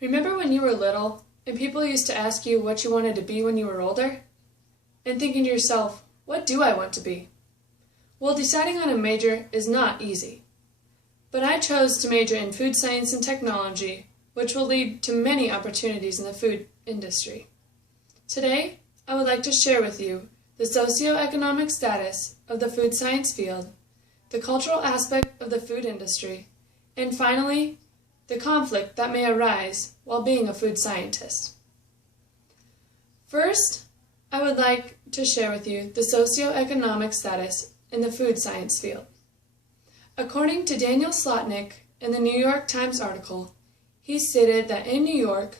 Remember when you were little and people used to ask you what you wanted to be when you were older? And thinking to yourself, what do I want to be? Well, deciding on a major is not easy. But I chose to major in food science and technology, which will lead to many opportunities in the food industry. Today, I would like to share with you the socioeconomic status of the food science field, the cultural aspect of the food industry, and finally, the conflict that may arise while being a food scientist. First, I would like to share with you the socioeconomic status in the food science field. According to Daniel Slotnick in the New York Times article, he stated that in New York,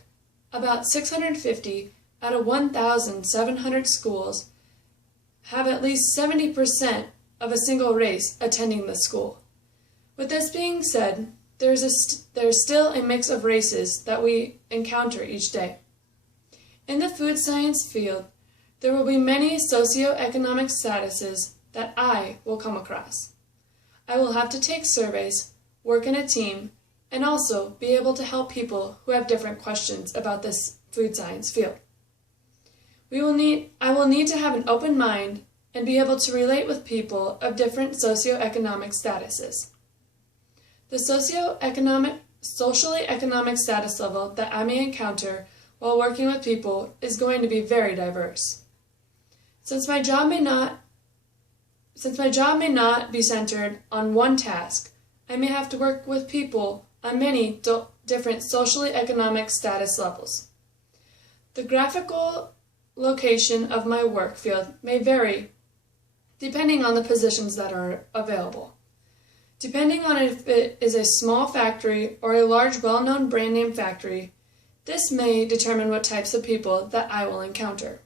about 650 out of 1,700 schools have at least 70% of a single race attending the school. With this being said, there's still a mix of races that we encounter each day. In the food science field, there will be many socioeconomic statuses that I will come across. I will have to take surveys, work in a team, and also be able to help people who have different questions about this food science field. I will need to have an open mind and be able to relate with people of different socioeconomic statuses. The socially economic status level that I may encounter while working with people is going to be very diverse. Since my job may not be centered on one task, I may have to work with people on many different socially economic status levels. The graphical location of my work field may vary depending on the positions that are available. Depending on if it is a small factory or a large well-known brand name factory, this may determine what types of people that I will encounter.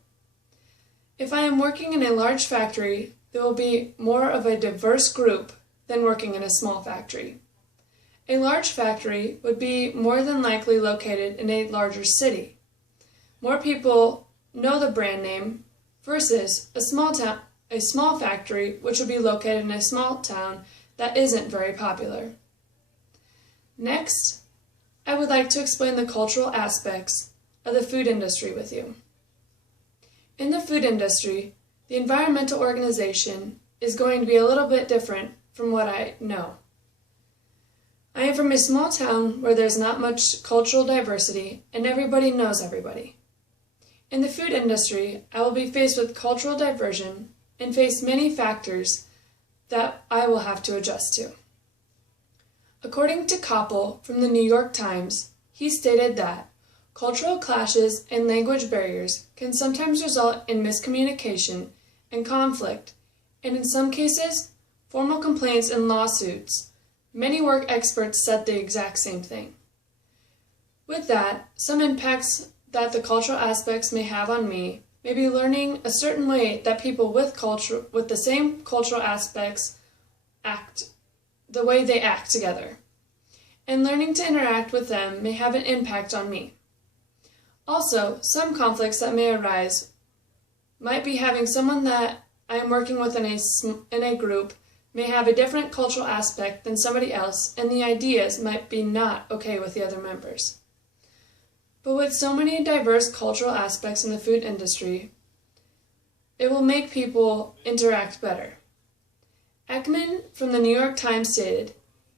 If I am working in a large factory, there will be more of a diverse group than working in a small factory. A large factory would be more than likely located in a larger city. More people know the brand name versus a small factory which would be located in a small town that isn't very popular. Next, I would like to explain the cultural aspects of the food industry with you. In the food industry, the environmental organization is going to be a little bit different from what I know. I am from a small town where there's not much cultural diversity and everybody knows everybody. In the food industry, I will be faced with cultural diversion and face many factors that I will have to adjust to. According to Koppel from the New York Times, he stated that cultural clashes and language barriers can sometimes result in miscommunication and conflict, and in some cases, formal complaints and lawsuits. Many work experts said the exact same thing. With that, some impacts that the cultural aspects may have on me may be learning a certain way that people with the same cultural aspects the way they act together. And learning to interact with them may have an impact on me. Also, some conflicts that may arise might be having someone that I am working with in a group may have a different cultural aspect than somebody else, and the ideas might be not okay with the other members. But with so many diverse cultural aspects in the food industry, it will make people interact better. Ekman from the New York Times stated,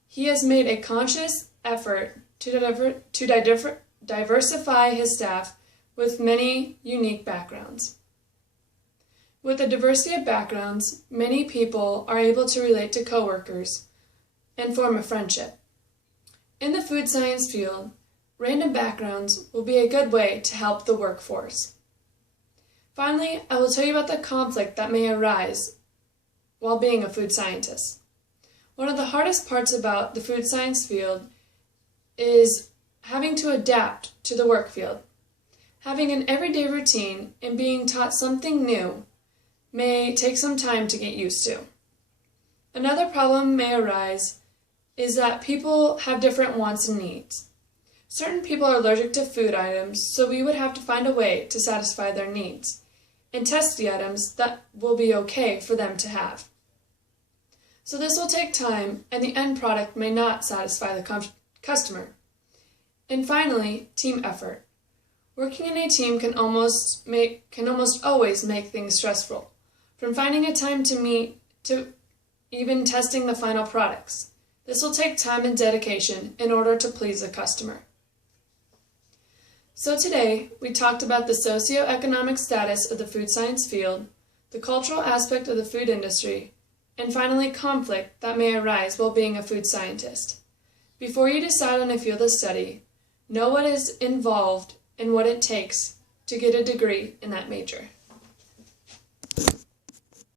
he has made a conscious effort to diversify his staff with many unique backgrounds. With the diversity of backgrounds, many people are able to relate to coworkers and form a friendship. In the food science field, random backgrounds will be a good way to help the workforce. Finally, I will tell you about the conflict that may arise while being a food scientist. One of the hardest parts about the food science field is having to adapt to the work field. Having an everyday routine and being taught something new may take some time to get used to. Another problem may arise is that people have different wants and needs. Certain people are allergic to food items, so we would have to find a way to satisfy their needs and test the items that will be okay for them to have. So this will take time, and the end product may not satisfy the customer. And finally, team effort. Working in a team can almost always make things stressful, from finding a time to meet to even testing the final products. This will take time and dedication in order to please the customer. So today, we talked about the socioeconomic status of the food science field, the cultural aspect of the food industry, and finally conflict that may arise while being a food scientist. Before you decide on a field of study, know what is involved and what it takes to get a degree in that major.